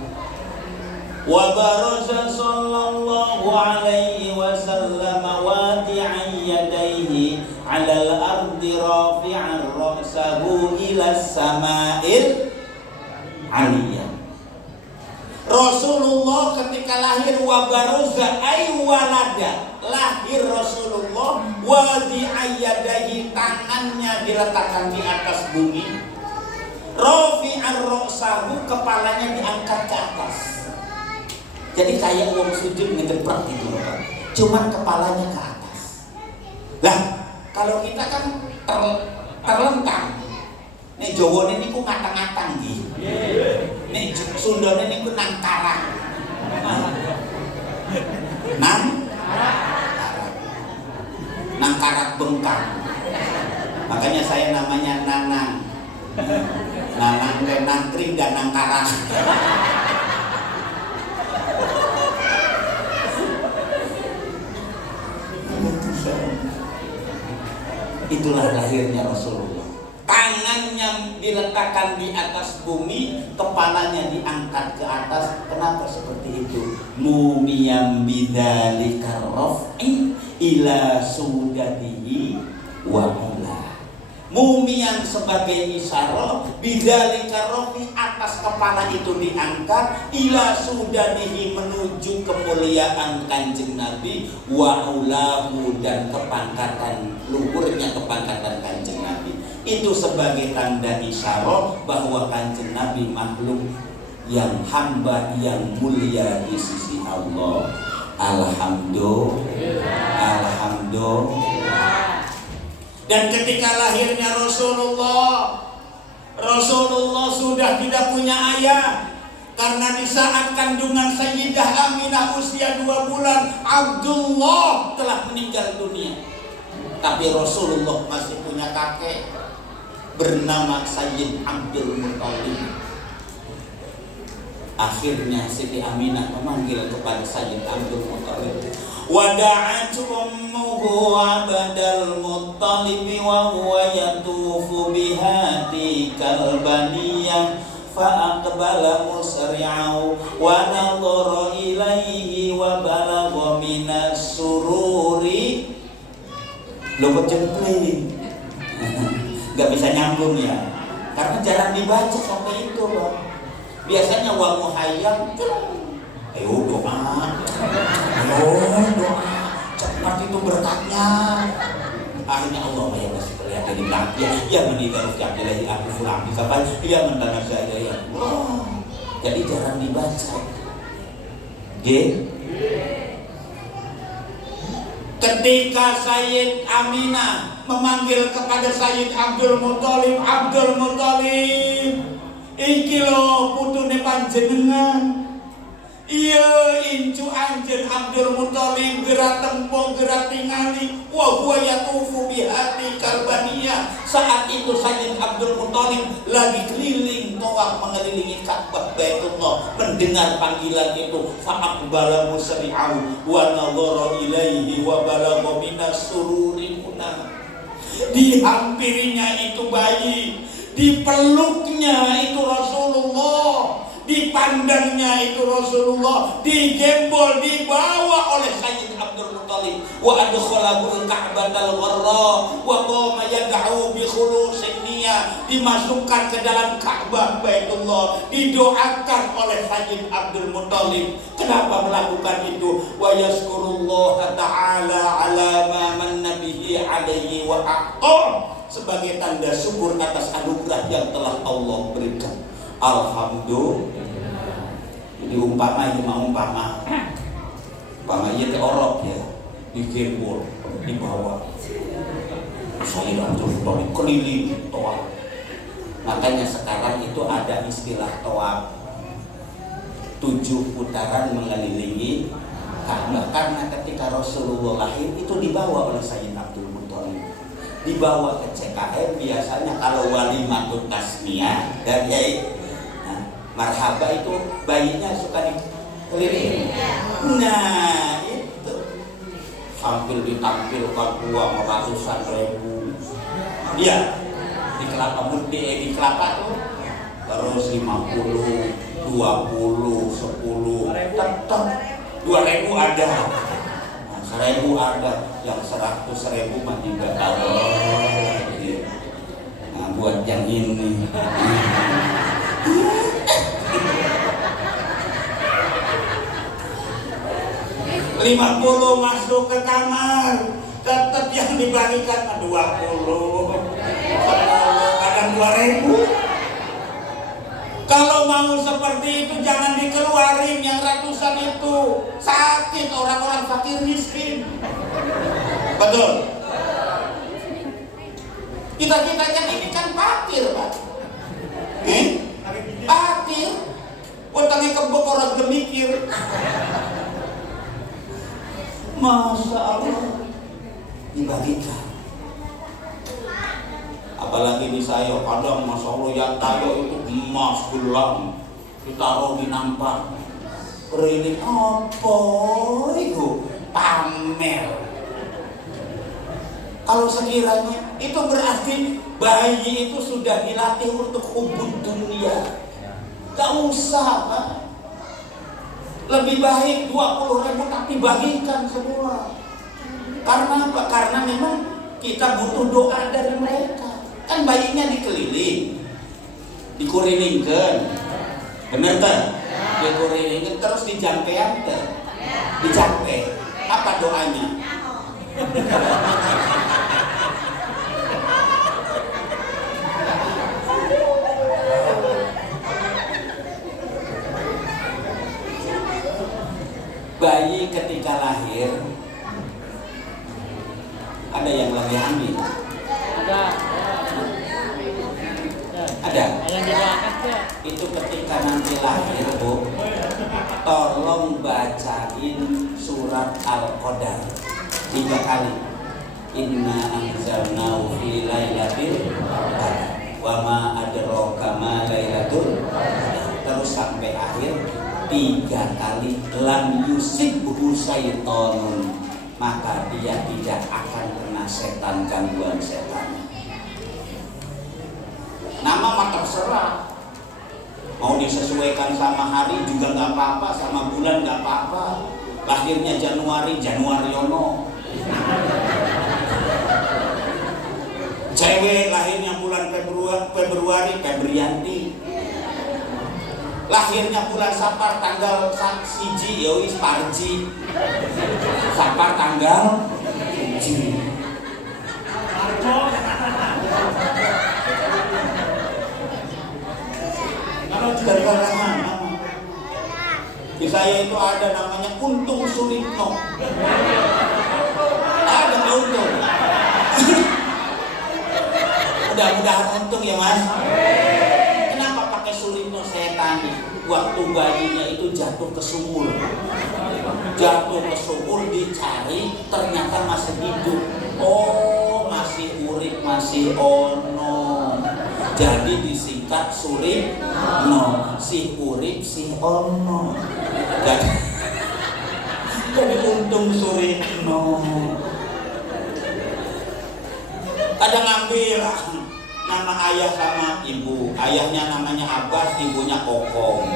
wa baraza sallallahu alaihi wasallam wadi'an yadayhi 'alal ardi rafi'an ra'sahu ila sama'il 'aliyah. Rasulullah ketika lahir, wa baraza ay walada, lahir Rasulullah, wadi'an yadayhi, tangannya diletakkan di atas bumi, rafi'an ra'sahu, kepalanya diangkat ke atas. Jadi kayak uang sujud ngejebrak gitu loh, Pak. Cuman kepalanya ke atas. Lah, kalau kita kan terlentang. Nih Jawa ini ku ngatang-ngatang gitu. Nih Sunda ini ku nang karang. Nang karak bengkang. Makanya saya namanya Nanang. Nanang dan nangkring dan nang karang. Itulah lahirnya Rasulullah. Tangannya diletakkan di atas bumi, kepalanya diangkat ke atas. Kenapa seperti itu? Mumiyam bidzalika raf'i ila sudadihi wa ula. Mumian sebagai isyarat bidzalika raf'i, atas kepala itu diangkat, ila sudadihi menuju kemuliaan Kanjeng Nabi, wa ulahu dan kepangkatan luhurnya kepangkatan Kanjeng Nabi. Itu sebagai tanda isyarat bahwa Kanjeng Nabi makhluk yang hamba yang mulia di sisi Allah. Alhamdulillah. Dan ketika lahirnya Rasulullah sudah tidak punya ayah. Karena di saat kandungan Sayyidah Aminah usia 2 bulan, Abdullah telah meninggal dunia. Tapi Rasulullah masih punya kakek bernama Sayyid Abdul Muttalib. Akhirnya Siti Aminah memanggil kepada Sayyid Abdul Muttalib. Wada'at ummuhu Abdul Muttalib wa huwa yatufu bihati kalbaniyah fa'aqbala musri'au wa nadhara ilaihi wa balagha minas sururi. Lo jempling. Gak bisa nyambung ya, karena jarang dibaca sampai itu loh. Biasanya wa muhayyam, ayo doa, cepat itu berkatnya. Akhirnya Allah yang masih terlihat dari belakang, yang menidar jakilahi aku fulang disapai, yang mentanah saya ya. Jadi jarang dibaca. Ketika Sayyid Aminah memanggil kepada Sayyid Abdul Muttalib, iki lho putune panjenengan. Iya incu anjen Abdul Muttalib gerak tempo gerak tingali wa huwa yatufu bihati kalbaniyah. Saat itu Sayyid Abdul Muttalib lagi keliling tawaf mengelilingi Ka'bah Baitullah, mendengar panggilan itu. Fa'aqbala musri'au wa nadhara ilaihi wa balagha minas sururi munah. Dihampirinya itu bayi, dipeluknya itu Rasulullah, dipandangnya itu Rasulullah, digembol, dibawa oleh Sayyid Abdul Muttalib. Wa adkhalahul Ka'batal Gharra wa qama yad'u bi khulusin niyah, dimasukkan ke dalam Ka'bah Baitullah, didoakan oleh Sayyid Abdul Muttalib. Kenapa melakukan itu? Wa yazkurullaha ta'ala ala ma manna bihi alaihi wa aqta, sebagai tanda syukur atas anugerah yang telah Allah berikan. Alhamdulillah. Jadi umpama itu orok ya, digembol, dibawa. Sayyid Abdul Muttalib keliling tawaf. Makanya sekarang itu ada istilah tawaf 7 putaran mengelilingi Ka'bah. Karena ketika Rasulullah lahir itu dibawa oleh Sayyid Abdul Muttalib, dibawa ke CKM. Biasanya kalau walimatut tasmiyah dan marhaba itu bayinya suka dikelilingi. Nah itu sambil ditampilkan uang ratusan ribu. Iya, di kelapa muda, di kelapa tuh terus 50, 20, 10, tetap 2.000 ada. Nah, 1.000 ada, yang 100.000 mah juga tahu. Nah, buat yang ini. 50 masuk ke kamar, tetap yang dibagikan 20, 10, kadang 2.000. Kalau mau seperti itu jangan dikeluarin yang ratusan itu, sakit orang-orang fakir miskin. Betul. Kita kan ini kan fakir, Pak. Fakir. Utangnya kebok orang demikir. Masya Allah dibagikan. Apalagi di saya kadang Masya Allah yang kaya itu emas gelang ditaruh di nampak. Ini apa itu? Pamer. Kalau sekiranya itu berarti bayi itu sudah dilatih untuk hubud dunia. Gak usah, Pak. Lebih baik 20.000 tapi bagikan semua. Karena apa? Karena memang kita butuh doa dari mereka. Kan bayinya dikeliling, dikurilingkan, bener kan? Dikurilingkan terus dijampean kan? Dijampe. Apa doanya? Bayi ketika lahir ada yang lagi hamil. Ada. Ada. Yang didoakan tuh. Itu ketika nanti lahir, Bu, tolong bacain surat Al-Qadar 3 kali. Inna anzalnahu fi lailatul qadar. Wa ma adraka ma lailatul qadar. Terus sampai akhir 3 kali. Lam yusibhu syaitonun, maka dia tidak akan kena setan, gangguan setan. Nama mah terserah, mau disesuaikan sama hari juga nggak apa-apa, sama bulan nggak apa-apa. Lahirnya Januari, Januariono. Cewek lahirnya bulan Februari, Febrianti. Lahirnya bulan Sapar tanggal 1 yowis Parji. Sapar tanggal 1. Dari mana? Di saya itu ada namanya Untung Suripno. Ada Untung. Mudah-mudahan untung ya Mas. Kenapa pakai Suripno? Saya tanya. Waktu bayinya itu jatuh ke sumur. Jatuh ke sumur, dicari, ternyata masih hidup. Oh, masih urip, masih ono. Jadi disingkat Suripno, si urip si ono. Jadi Untung Suripno. Ada ngambil nama ayah sama ibu. Ayahnya namanya Abbas, ibunya Kokong.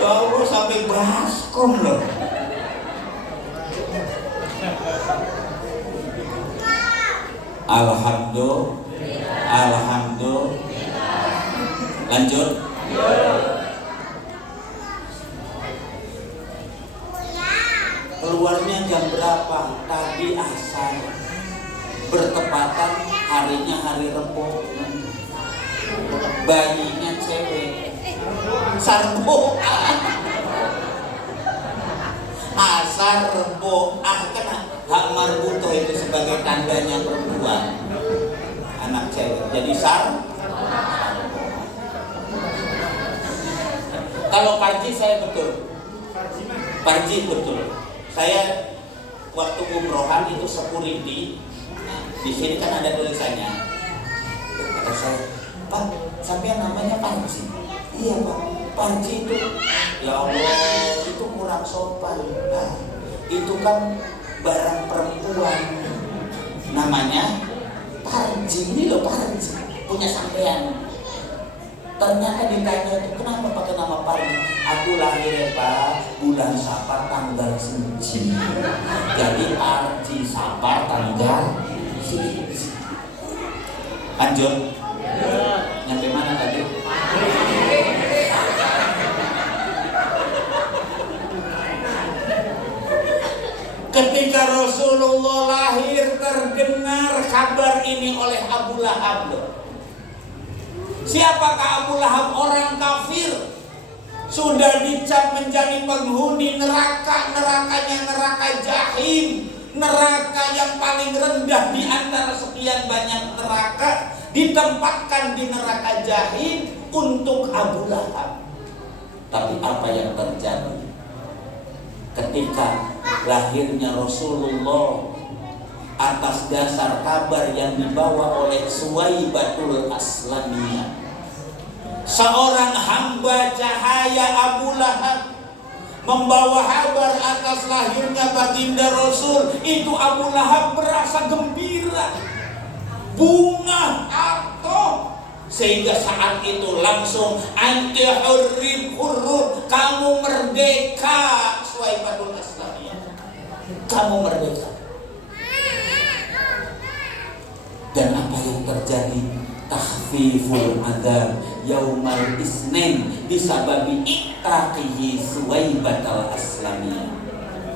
Ya Allah, sampai baskom loh. Alhamdulillah. Lanjut. Keluarnya jam berapa? Tadi asar. Bertepatan harinya hari Rebo. Bayinya cewek. Sarbo. Asar Rebo. Kena hak marbuto itu sebagai tandanya perempuan. Anak cewek. Jadi Kalau Parji saya betul. Parji betul. Saya waktu umrohan itu Sepuridi. Di sini kan ada tulisannya. Kata saya, Pak, sampai namanya Parji. Iya Pak, Parji itu, ya Allah, itu kurang sopan. Nah, itu kan barang perempuan. Namanya Parji, ini loh Parji, punya sampean. Ternyata ditanya itu kenapa pakai nama Parji? Aku lahir ya Pak, bulan Sapar tanggal 1. Jadi Parji Sapar tanggal 1. Lanjut. Nyampe mana tadi? Ketika Rasulullah lahir terdengar kabar ini oleh Abu Lahab. Siapakah Abu Lahab? Orang kafir, sudah dicap menjadi penghuni neraka. Nerakanya neraka jahim, neraka yang paling rendah di antara sekian banyak neraka, ditempatkan di neraka jahim untuk Abu Lahab. Tapi apa yang terjadi ketika lahirnya Rasulullah atas dasar kabar yang dibawa oleh Suwaibatul Aslamiyah, seorang hamba cahaya Abu Lahab, membawa kabar atas lahirnya baginda Rasul, itu Abu Lahab merasa gembira, bunga atau sehingga saat itu langsung anti hurrib, kamu merdeka, Suwaibatul Aslamiyah, kamu merdeka. Dan apa yang terjadi? Tahfiful adzab yaumal isnin bisababi ittaqihi Suwaibatul Aslamiyah.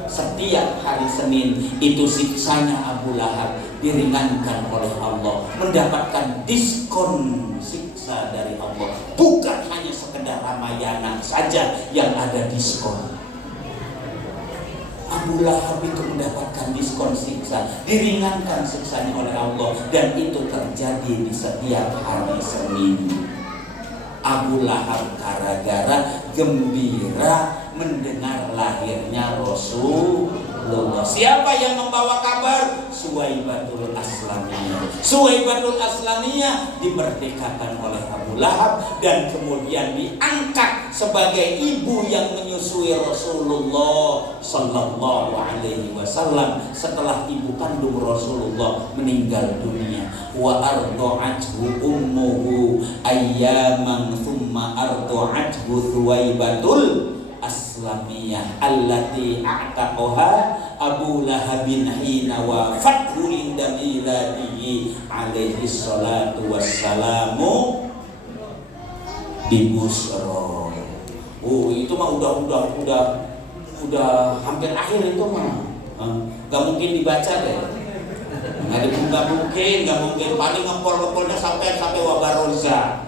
Setiap hari Senin itu siksanya Abu Lahab diringankan oleh Allah, mendapatkan diskon siksa dari Allah. Bukan hanya sekedar Ramayana saja yang ada diskon. Abu Lahab itu mendapatkan diskon siksa, diringankan siksanya oleh Allah, dan itu terjadi di setiap hari Senin. Abu Lahab gara-gara gembira mendengar lahirnya Rasulullah. Siapa yang membawa kabar? Suwaibatul Aslamiyah. Suwaibatul Aslamiyah dimerdekakan oleh Abu Lahab dan kemudian diangkat sebagai ibu yang menyusui Rasulullah Sallallahu Alaihi Wasallam setelah ibu kandung Rasulullah meninggal dunia. Wa arda'athu ummuhu ayyaman thumma arda'athu Suwaibatul Aslamiyah allati a'taqaha Abu Lahabin hina wafathu inda miladihi alaihi salatu wassalamu di Busra. Oh, itu mah udah hampir akhir itu mah. Gak mungkin dibaca deh. Nggak mungkin paling ngepol-ngepolnya sampai Wabaroza,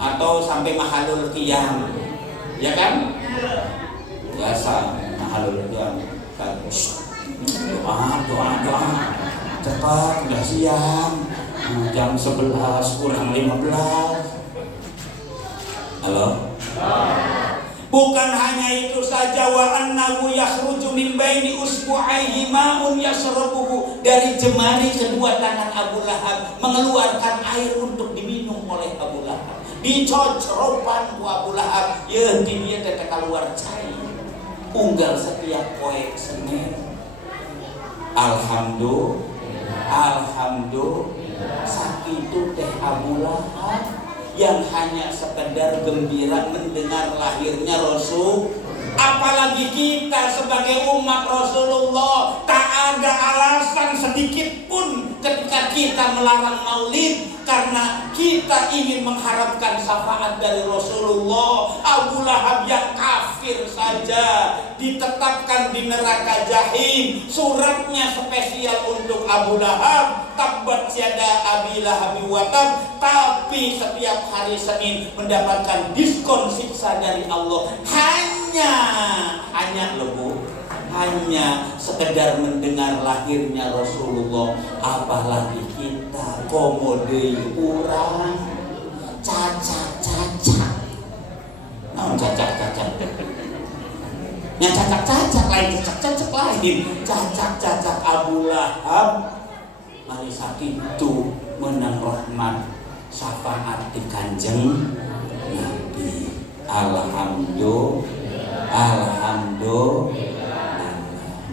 atau sampai Mahalul Qiyam, ya kan? Biasa Mahalul Qiyam. Doa cepat, udah siang, jam 11 kurang 15. Halo? Bukan hanya itu saja, wa annahu yakhruju min baini usbu'aihi ma'un yashrabuhu, dari jemari kedua tangan Abu Lahab mengeluarkan air untuk diminum oleh Abu Lahab. Dicocropan ku Abu Lahab, ya dia teh keluar cai. Unggal setiap poe Senin. Alhamdulillah. Sakitu teh Abu Lahab yang hanya sekedar gembira mendengar lahirnya Rasul. Apalagi kita sebagai umat Rasulullah, tak ada alasan sedikit pun ketika kita melarang maulid, karena kita ingin mengharapkan syafaat dari Rasulullah. Abu Lahab yang kafir saja ditetapkan di neraka jahim. Suratnya spesial untuk Abu Lahab, tabbat yada abi lahab wa tab, tapi setiap hari Senin mendapatkan diskon siksa dari Allah. Hanya sekedar mendengar lahirnya Rasulullah. Apalagi kita komode urang cacak-cacak. Nah, cacak-cacak. Yang cacak-cacak lain, cacak-cacak lain. Cacak-cacak Abu Lahab mari sakitu menang rahmat syafaat di Kanjeng Nabi. Alhamdulillah.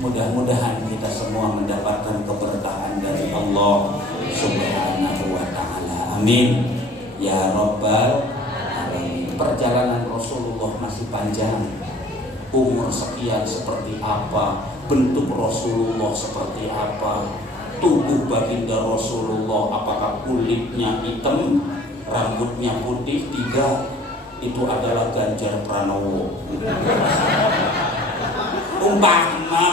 Mudah-mudahan kita semua mendapatkan keberkahan dari Allah Subhanahu wa taala. Amin. Ya Rabbal alamin. Perjalanan Rasulullah masih panjang. Umur sekian seperti apa, bentuk Rasulullah seperti apa, tubuh baginda Rasulullah apakah kulitnya hitam, rambutnya putih, tidak, itu adalah Ganjar Pranowo. umpama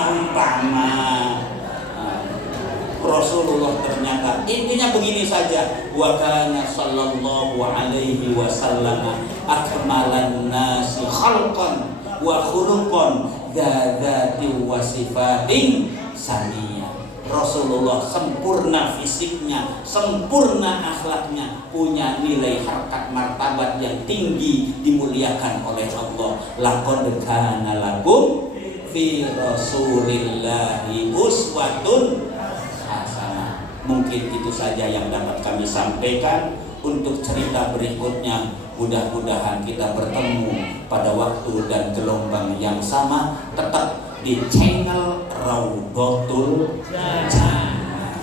Rasulullah ternyata, intinya begini saja, wa kana sallallahu alaihi wasallam akmalan nasi khalqan wa khuluqan dzati wa sifatin saniyah. Rasulullah sempurna fisiknya, sempurna akhlaknya, punya nilai harkat martabat yang tinggi, dimuliakan oleh Allah. Laqad kana lakum fi Rasulillahi uswatun hasanah. Mungkin itu saja yang dapat kami sampaikan. untuk cerita berikutnya. Mudah-mudahan kita bertemu pada waktu dan gelombang yang sama, tetap di channel Raudhatul Jannah.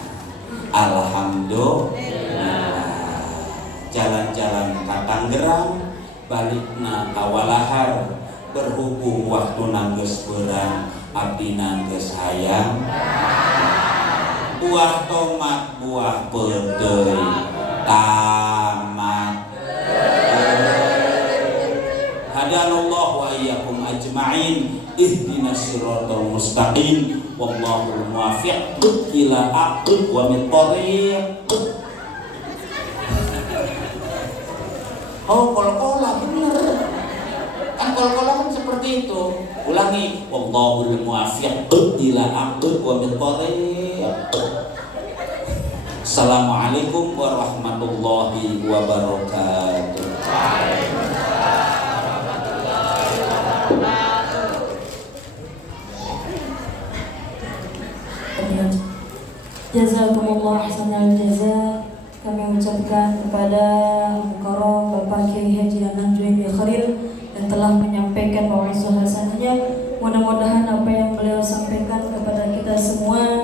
Alhamdulillah. Jalan-jalan ke Tangerang, balikna kawalahar, berhubung waktu nangges berang, abdi nangges hayang. Buah tomat, buah pedei, tamat. Hadanallahu wa iyyakum ajma'in, ihdinas siratal mustaqim, wallahul muwaffiq ila aqwamit thoriq. Oh, kol-kola bener. Kan kol-kola kan seperti itu. Ulangi, wallahul muwaffiq ila aqwamit thoriq. Assalamualaikum warahmatullahi wabarakatuh. Jazakumullah ahsanal jaza. Kami ucapkan kepada Mukarram Bapak Kiai Haji Anang Junaidi Khalil yang telah menyampaikan mau'izah hasanahnya. Mudah-mudahan apa yang beliau sampaikan kepada kita semua